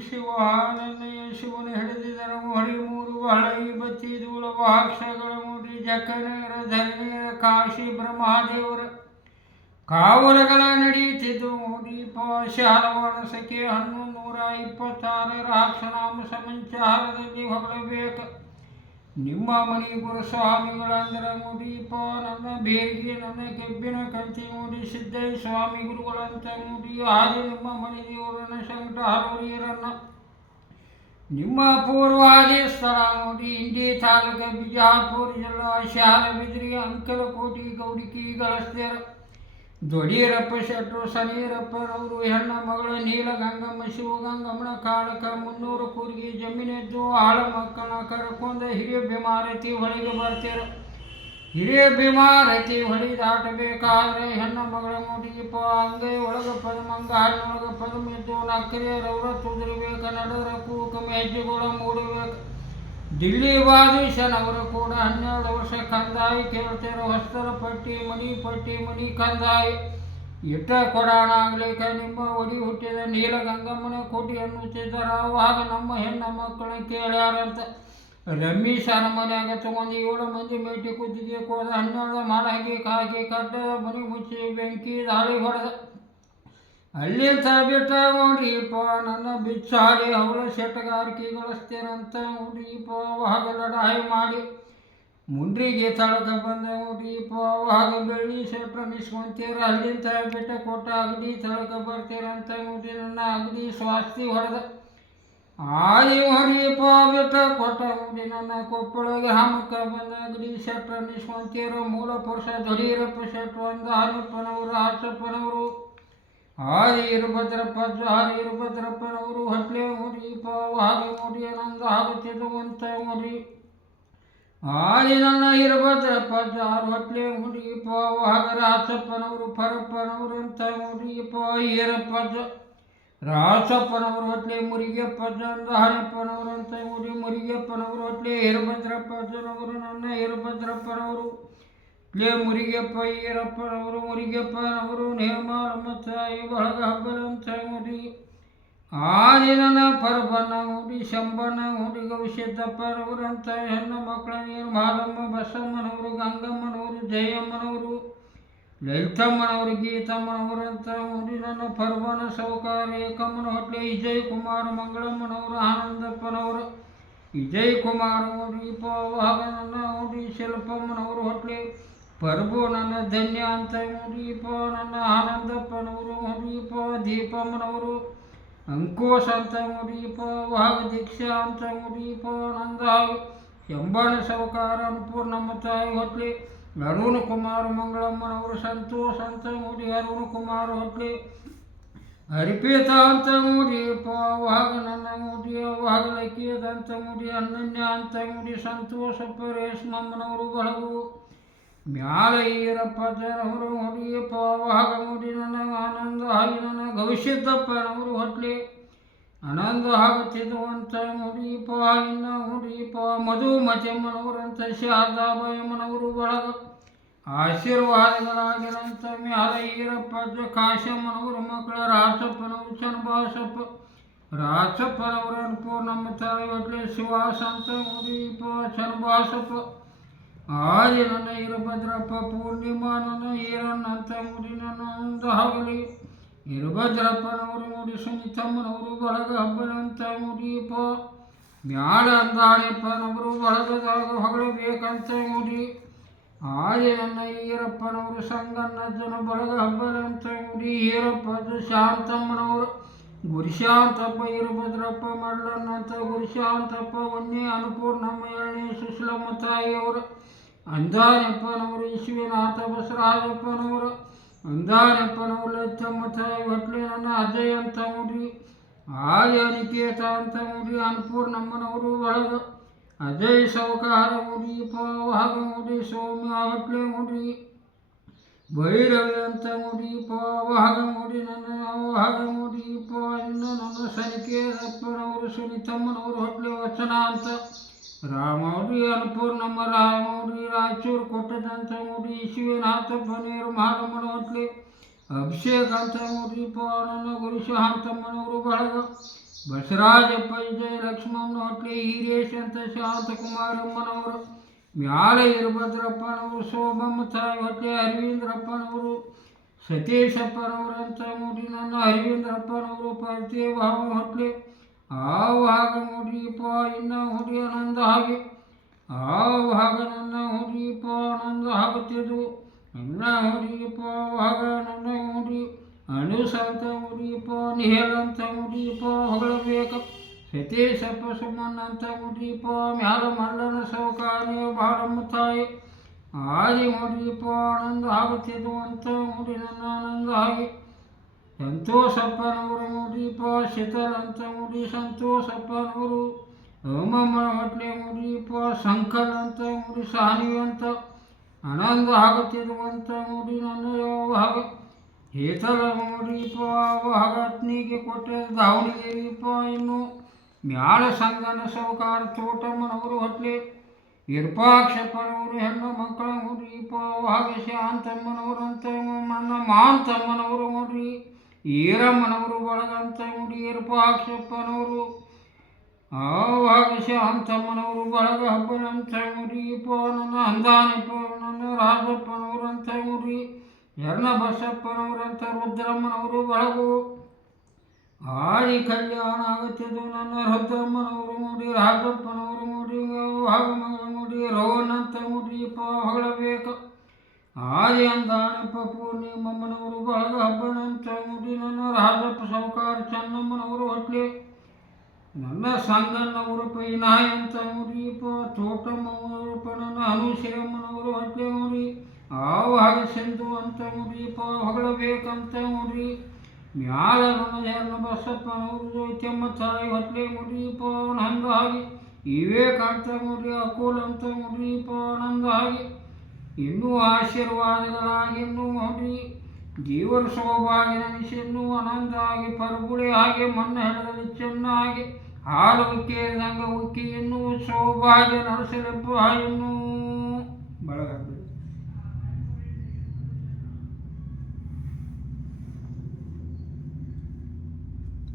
ಶಿವಾನಂದಯ ಶಿವನ ಹಿಡಿದಿದರ ಹೊಳಿ ಮೂರು ಹಳೈ ಬತ್ತಿ ಧೂಳ ವಾಕ್ಷಗಳ ಮೂಡಿ ಜಕನೇರ ಧರಣೀರ ಕಾಶಿ ಬ್ರಹ್ಮದೇವರ ಕಾವಲುಗಳ ನಡೆಯುತ್ತಿದ್ದು ದೀಪ ಶಾಲವಾಣ ಸಖೆ 1126 ರಾಕ್ಷನಾಮ ಸಮಂಚಾರದಲ್ಲಿ ಹೊಗಳಬೇಕು ನಿಮ್ಮ ಮನಿ ಗುರುಸ್ವಾಮಿಗಳಂದ್ರ ಮುದೀಪ ನನ್ನ ಬೇರಿಗೆ ನನ್ನ ಕೆಬ್ಬಿನ ಕಂತಿ ಮೂಡಿ ಸಿದ್ದಯ್ಯ ಸ್ವಾಮಿ ಗುರುಗಳಂತ ಮೂಡಿ ಆದಿ ನಿಮ್ಮ ಮನಿ ದೇವರನ್ನ ಸಂಕಟ ಹಲವರಿಯರನ್ನ ನಿಮ್ಮ ಪೂರ್ವಾದಿ ಸ್ಥಳ ಮೂಡಿ ಇಂಡಿ ತಾಲೂಕ ಬಿಜಾಪುರ ಜಿಲ್ಲಾ ಶಾಲಬಿದ್ರಿ ಅಂಕಲಕೋಟಿ ಗೌಡಿಕಿ ಗಳಸ್ತಿಯರ ದೊಡ್ಡೀರಪ್ಪ ಶೆಟ್ರು ಸನೀರಪ್ಪನವರು ಹೆಣ್ಣ ಮಗಳ ನೀಲಗಂಗಮ್ಮ ಶಿವಗಂಗಮ್ಮನ ಕಾಳಕ 300 ಕೂರಿಗೆ ಜಮೀನೆದ್ದು ಆಳ ಮಕ್ಕಳನ್ನ ಕರ್ಕೊಂಡು ಹಿರಿಯ ಬಿಮಾರತಿ ಹೊಳಿಗೆ ಬರ್ತೀರ ಹಿರಿಯ ಬಿಮಾರತಿ ಹೊಳಿ ದಾಟಬೇಕಾದ್ರೆ ಹೆಣ್ಣ ಮಗಳ ಮುಡಿಪ ಅಂಗೈ ಒಳಗ ಪದಮಂಗ ಹಣ್ಣೊಳಗ ಪದಮಿದ್ದು ನಕ್ಕರೆ ರೌರ ತುದಿರ್ಬೇಕು ನಡರ ಕೂಕಮ ಹೆಜ್ಜೆಗಳ ಮೂಡಬೇಕು ದಿಲ್ಲಿ ಬಾದೂಶನವರು ಕೂಡ 12 ವರ್ಷ ಕಂದಾಯ ಕೇಳ್ತಾರೆ ಹೊಸ್ತರ ಪಟ್ಟಿ ಮನಿ ಕಂದಾಯ ಇಟ್ಟ ಕೊಡಾಣ ಆಗ್ಲಿಕ್ಕ ನಿಮ್ಮ ಒಡಿ ಹುಟ್ಟಿದ ನೀಲಗಂಗಮ್ಮನ ಕೋಟಿ ಅನ್ನುತ್ತಿದ್ದಾರೆ ಅವಾಗ ನಮ್ಮ ಹೆಣ್ಣ ಮಕ್ಕಳನ್ನ ಕೇಳ್ಯಾರಂತ ರಮೇಶನ ಮನ್ಯಾಗ ತಗೊಂಡು 7 ಮಂದಿ ಮೇಟಿ ಕುದ್ದಿಗೆ ಕೋದ 12 ಮಾಡಂಗಿ ಕಾಕಿ ಕಡ್ಡ ಮನಿ ಮುಚ್ಚಿ ಬೆಂಕಿ ದಾಳಿ ಹೊಡೆದ ಅಲ್ಲಿಂದ ಬಿಟ್ಟ ನೋಡ್ರಿಪ್ಪ ನನ್ನ ಬಿಚ್ಚಾಡಿ ಅವಳ ಶೆಟ್ಟಗಾರಿಕೆಗಳಿಸ್ತೀರಂತ ನೋಡ್ರಿಪ್ಪ ಅವಾಗ ಲಡಾಯಿ ಮಾಡಿ ಮುಂಡ್ರಿಗೆ ತಳಕ ಬಂದ ನೋಡ್ರಿಪ್ಪ ಅವಾಗ ಬೆಳ್ಳಿ ಶೆಟ್ರ ನಿಸ್ಕೊಂತೀರ ಅಲ್ಲಿಂದ ಬಿಟ್ಟ ಕೊಟ್ಟ ಅಗಡಿ ತಳಕ ಬರ್ತೀರಂತ ನೋಡಿ ನನ್ನ ಅಗಡಿ ಸ್ವಾಸ್ತಿ ಹೊಡೆದ ಆದಿ ಹೊಡಿಯಪ್ಪ ಬಿಟ್ಟ ಕೊಟ್ಟ ನೋಡಿ ನನ್ನ ಕೊಪ್ಪಳ ಗ್ರಾಮಕ್ಕೆ ಬಂದ ಅಗಡಿ ಶೆಟ್ರ ನಿಸ್ಕೊಂತೀರ ಮೂಲ ಪುರುಷ ದೊಡ್ಡೀರಪ್ಪ ಶೆಟ್ರು ಅಂದ ಹನುಪ್ಪನವರು ಆಚಪ್ಪನವರು ಆದಿ ಇರುಭದ್ರಪ್ಪನವರು ಹಟ್ಲೆ ಮುಡಿಪ ಹಾಗೆ ಮುಡಿ ನಂದ ಆಗುತ್ತಿದ್ದು ಅಂತ ಮುಡಿ ಆದಿ ನನ್ನ ಇರುಭದ್ರಪ್ಪ ಹೊಟ್ಲೆ ಮುಡಿಪ ಹಾಗೆ ರಾಚಪ್ಪನವರು ಪರಪ್ಪನವರು ಅಂತ ಮುಡಿಪ ಈರಪ್ಪಜ್ಜ ರಾಚಪ್ಪನವರು ಹೊಟ್ಲೆ ಮುರಿಗೆಪ್ಪಜ್ಜ ಅಂದ ಹರಪ್ಪನವರು ಅಂತ ಮುಡಿ ಮುರಿಗೆಪ್ಪನವರು ಹೊಟ್ಲೆ ಇರುಭದ್ರಪ್ಪಜ್ಜನವರು ನನ್ನ ಇರುಭದ್ರಪ್ಪನವರು ಮುರಿಗೆಪ್ಪ ಮುರಿಗೆಪ್ಪನವರು ನೇಮಾಳಮ್ಮ ತಾಯಿ ಬಳಗ ಹಬ್ಬಲಂತ ಮುಡಿ ಆದಿನ ಪರಬನ್ನ ಮುಡಿ ಶಂಬನ ಮುಡಿ ಗವಿಸಿದ್ದಪ್ಪನವರಂತ ಹೆಣ್ಣು ಮಕ್ಕಳ ನೀರು ಮಾಲಮ್ಮ ಬಸಮ್ಮನವರು ಗಂಗಮ್ಮನವರು ಜಯಮ್ಮನವರು ಲಲಿತಮ್ಮನವರು ಗೀತಮ್ಮನವರಂತ ಮುಡಿ ನನ್ನ ಪರ್ವನ ಸೌಕಾರ ಏಕಮ್ಮನ ಹೊಟ್ಲೆ ವಿಜಯ್ ಕುಮಾರ್ ಮಂಗಳಮ್ಮನವರು ಆನಂದಪ್ಪನವರು ವಿಜಯ್ ಕುಮಾರ್ ಮುಡಿಪ ಅವಾಗ ನನ್ನ ಮುಡಿ ಶಿಲ್ಪಮ್ಮನವರು ಹೊಟ್ಲೆ ಪರ್ಬು ನನ್ನ ಧನ್ಯ ಅಂತ ಮುಡಿಪ ನನ್ನ ಆನಂದಪ್ಪನವರು ಮುಡಿಪ ದೀಪಮ್ಮನವರು ಅಂಕುಶ್ ಅಂತ ಮುಡಿಪ ಅವಾಗ ದೀಕ್ಷಾ ಅಂತ ಮುಡಿಪ ನಂದ ಎಂಬಣ ಸೌಕಾರ ಅನ್ನಪೂರ್ಣಮ್ಮ ತಾಯಿ ಹೊಟ್ಲೆ ಅರುಣ್ ಕುಮಾರ್ ಮಂಗಳಮ್ಮನವರು ಸಂತೋಷ್ ಅಂತ ಮುಡಿ ಅರುಣ್ ಕುಮಾರ್ ಹೊಟ್ಲೆ ಅರ್ಪಿತಾ ಅಂತ ಮುಡಿಪ ಅವಾಗ ನನ್ನ ಮುಡಿ ಅವಾಗ ಲಕ್ಕೀದಂತ ಮುಡಿ ಅನನ್ಯ ಅಂತ ಮುಡಿ ಸಂತೋಷಪ್ಪ ರೇಷ್ಮಮ್ಮನವರು ಬಳಗು ಮ್ಯಾಲ ಈರಪ್ಪಜ್ಜನವರು ಮುಡಿಯಪ್ಪ ಅವಾಗ ಮುಡಿ ನನ್ನ ಆನಂದ ಹಾಗೆ ನನ್ನ ಗವಿಸಿದ್ದಪ್ಪನವರು ಹೊಟ್ಲೆ ಆನಂದ ಆಗುತ್ತಿದ್ದು ಅಂತ ಮುಡಿಪ ಇನ್ನ ಮುಡಿಪ ಮಧುಮತಿಯಮ್ಮನವರಂತ ಶಾರದಾಬಾಯಮ್ಮನವರು ಬಳಗ ಆಶೀರ್ವಾದಗಳಾಗಿರಂತ ಮ್ಯಾಲ ಈರಪ್ಪಜ್ಜ ಕಾಶಮ್ಮನವರು ಮಕ್ಕಳ ರಾಚಪ್ಪನವರು ರಾಚಪ್ಪನವರ ಅನ್ನಪೂರ್ಣಮ್ಮ ತಾಯಿ ಹೊಟ್ಲೆ ಶಿವಾಸ ಅಂತ ಮುಡಿಪ ಚನ್ನಬಾಸಪ್ಪ ಆದಿ ನನ್ನ ಇರುಭದ್ರಪ್ಪ ಪೂರ್ಣಿಮಾ ನನ್ನ ಈರಣ್ಣಂತ ಮುಡಿ ನನ್ನ ಅಂದ ಆಗಲಿ ಇರುಭದ್ರಪ್ಪನವರು ಮುಡಿ ಸುನಿತಮ್ಮನವರು ಬಳಗ ಹಬ್ಬಲಂತ ಮುಡಿಪ ಮ್ಯಾಲ ಅಂದಾಣಿಪ್ಪನವರು ಬಳಗದಾಗ ಹೊಗಳಬೇಕಂತ ಮುಡಿ ಆದಿ ನನ್ನ ಈರಪ್ಪನವರು ಸಂಗಣ್ಣಜ್ಜನ ಬಳಗ ಹಬ್ಬಲಂತ ಮುಡಿ ಈರಪ್ಪಜ್ಜ ಶಾಂತಮ್ಮನವರು ಗುರುಶಾಂತಪ್ಪ ಇರುಭದ್ರಪ್ಪ ಮಳ್ಳಣ್ಣಂತ ಗುರುಶಾಂತಪ್ಪ ಒನ್ನೆ ಅನ್ನಪೂರ್ಣಮ್ಮ 2ನೇ ಸುಶಲಮ್ಮ ತಾಯಿಯವರು ಅಂದಾನೆಪ್ಪನವರು ವಿಶ್ವನಾಥ ಬಸವರಾಜಪ್ಪನವರು ಅಂದಾನೆಪ್ಪನವರು ಲಚ್ಚಮ್ಮ ತಾಯಿ ಹೊಟ್ಲೆ ನನ್ನ ಅಜಯ್ ಅಂತ ಮುಡಿ ಆದಿ ಅನಿಕೇತ ಅಂತ ಮುಡಿ ಅನ್ನಪೂರ್ಣಮ್ಮನವರು ಬಳಗ ಅಜಯ್ ಸೌಕಾರ ಮುಡಿಪ ಅವಾಗ ಮುಡಿ ಸೌಮ್ಯ ಹೊಟ್ಲೆ ಮುಡಿ ಭೈರವಿ ಅಂತ ಮುಡಿಪ ಅವಾಗ ಮುಡಿ ನನ್ನ ಅವಾಗ ಮುಡಿಪ ಇನ್ನು ನನ್ನ ಸನಿಕೇತಪ್ಪನವರು ಸುನಿತಮ್ಮನವರು ಹೊಟ್ಲೆ ವಚನ ಅಂತ ರಾಮೌಡಿ ಅನ್ನಪೂರ್ಣಮ್ಮ ರಾಮೌಡಿ ರಾಯಚೂರು ಕೊಟ್ಟದಂತ ಮುಡಿ ಶಿವನಾಥಪ್ಪ ನೀರು ಮಾರಮ್ಮನ ಹೊಟ್ಲೆ ಅಭಿಷೇಕ್ ಅಂತ ನೋಡ್ರಿಪ್ಪ ನನ್ನ ಗುರುಷ ಅಂತಮ್ಮನವರು ಬಳಗ ಬಸವರಾಜಪ್ಪ ವಿಜಯ ಲಕ್ಷ್ಮಣ ಹೊಟ್ಲೆ ಹೀರೇಶ್ ಅಂತ ಶಾಂತಕುಮಾರಮ್ಮನವರು ಮ್ಯಾಲ ಇರಭದ್ರಪ್ಪನವರು ಶೋಭಮ್ಮ ತಾಯಿ ಹೊಟ್ಲೆ ಅರವಿಂದ್ರಪ್ಪನವರು ಸತೀಶಪ್ಪನವರು ಅಂತ ನೋಡಿ ನನ್ನ ಅರವಿಂದ್ರಪ್ಪನವರು ಪರ್ತಿ ಭಾವ ಹೊಟ್ಲೆ ಆವಾಗ ನೋಡ್ರಿಪ್ಪ ಇನ್ನು ಹುಡಿ ಆನಂದ ಹಾಗೆ ಆವಾಗ ನನ್ನ ಹುಡಿಯಪ್ಪ ಆನಂದ ಆಗುತ್ತಿದ್ದು ನನ್ನ ಹುಡಿಯಪ್ಪ ಆವಾಗ ನನ್ನ ಹುಡಿ ಅನುಸಂತ ಹುಡಿಯಪ್ಪ ನಿಹೇಲಂತ ಹುಡಿಯಪ್ಪ ಹೊಗಳಬೇಕು ಸತೀಶಪ್ಪ ಸುಮ್ಮನ್ ಅಂತ ಹುಡಿಯಪ್ಪ ಮ್ಯಾಲ ಮಲ್ಲನ ಸೌಕಾನಿ ಬಾಳಮ್ಮ ತಾಯಿ ಆದಿ ಹುಡಿಯಪ್ಪ ಆನಂದ ಆಗುತ್ತಿದ್ದು ಅಂತ ಹುಡಿ ನನ್ನ ಆನಂದ ಹಾಗೆ ಸಂತೋಷಪ್ಪನವರು ನೋಡ್ರಿಪ್ಪ ಶೀತಲ್ ಅಂತ ನೋಡಿ ಸಂತೋಷಪ್ಪನವರು ಓಮಮ್ಮ ಹೊಟ್ಲೆ ನೋಡ್ರಿಪ್ಪ ಸಂಕಲ್ ಅಂತ ನೋಡಿ ಸಾನಿ ಅಂತ ಆನಂದ ಆಗುತ್ತಿರುವಂತ ನೋಡಿ ನನ್ನ ಯಾವಾಗ ಹೇತಲ ನೋಡ್ರಿಪ್ಪ ಆವಾಗ ಅತ್ನಿಗೆ ಕೊಟ್ಟರೆ ದಾವಣಗೆರೆಯಪ್ಪ ಇನ್ನು ಮ್ಯಾಳ ಸಂಗನ ಸೌಕಾರ ತೋಟಮ್ಮನವರು ಹೊಟ್ಲೆ ವಿರೂಪಾಕ್ಷಪ್ಪನವರು ಹೆಣ್ಣು ಮಕ್ಕಳ ನೋಡ್ರಿಪ್ಪ ಆವಾಗ ಶಾಂತಮ್ಮನವರು ಅಂತ ನನ್ನ ಮಾಂತಮ್ಮನವರು ನೋಡ್ರಿ ಈರಮ್ಮನವರು ಬಳಗಂತ ನೋಡಿ ವಿರೂಪಾಕ್ಷಪ್ಪನವರು ಆವಾಗ ಶಾಂತಮ್ಮನವರು ಬಳಗ ಹಬ್ಬನಂತ ನೋಡಿಪ್ಪ ನನ್ನ ಅಂದಾನಪ್ಪ ನನ್ನ ರಾಜಪ್ಪನವರು ಅಂತ ನೋಡಿ ಎರ್ನ ಬಸಪ್ಪನವರಂತ ರುದ್ರಮ್ಮನವರು ಬಳಗು ಆದಿ ಕಲ್ಯಾಣ ಆಗುತ್ತಿದ್ದು ನನ್ನ ರುದ್ರಮ್ಮನವರು ನೋಡಿ ರಾಜಪ್ಪನವರು ನೋಡಿ ಆಗ ಮಗಳ ನೋಡಿ ರೋಹನ್ ನೋಡ್ರಿಪ್ಪ ಹೊಗಳಬೇಕು ಆದಿ ಅಂದಾನಪ್ಪ ಪೂರ್ಣಿಮಮ್ಮನವರು ಬಳಗ ಹಬ್ಬನಂತ ನೋಡಿ ನನ್ನ ರಾಜಪ್ಪ ಸೌಕಾರ ಚೆನ್ನಮ್ಮನವರು ಹೊಟ್ಲೆ ನನ್ನ ಸಂಗಣ್ಣವರು ಪೈನಾಯ್ ಅಂತ ನೋಡ್ರಿಪ್ಪ ತೋಟಮ್ಮನವರಪ್ಪ ನನ್ನ ಅನುಶ್ರೀಯಮ್ಮನವರು ಹೊಟ್ಲೆ ನೋಡಿ ಆವಾಗ ಸಿಂಧು ಅಂತ ನೋಡ್ರಿಪ್ಪ ಹೊಗಳಬೇಕಂತ ನೋಡ್ರಿ ಮ್ಯಾಲ ನನ್ನ ಎರ್ನ ಬಸಪ್ಪನವರು ಜೋತ್ಯಮ್ಮ ತಾಯಿ ಹೊಟ್ಲೆ ನೋಡ್ರಿಪ್ಪ ನಂದ ಹಾಗೆ ವಿವೇಕಾಂತ ನೋಡ್ರಿ ಅಕೂಲ್ ಅಂತ ನೋಡ್ರಿಪ್ಪ ನಂದ ಹಾಗೆ ಇನ್ನೂ ಆಶೀರ್ವಾದಗಳಾಗಿ ಇನ್ನೂ ನೋಡ್ರಿ ಜೀವನ ಸೌಭಾಗ್ಯ ನೆನೆಸಿನ್ನೂ ಆನಂದ ಆಗಿ ಪರ್ಗುಳಿ ಹಾಗೆ ಮಣ್ಣು ಹೆಣದಲ್ಲಿ ಚೆನ್ನಾಗಿ ಹಾಲು ಉಕ್ಕಿ ರಂಗ ಉಕ್ಕಿ ಇನ್ನೂ ಸೌಭಾಗ್ಯ ನಡೆಸಲೆಪ್ಪ ಇನ್ನೂ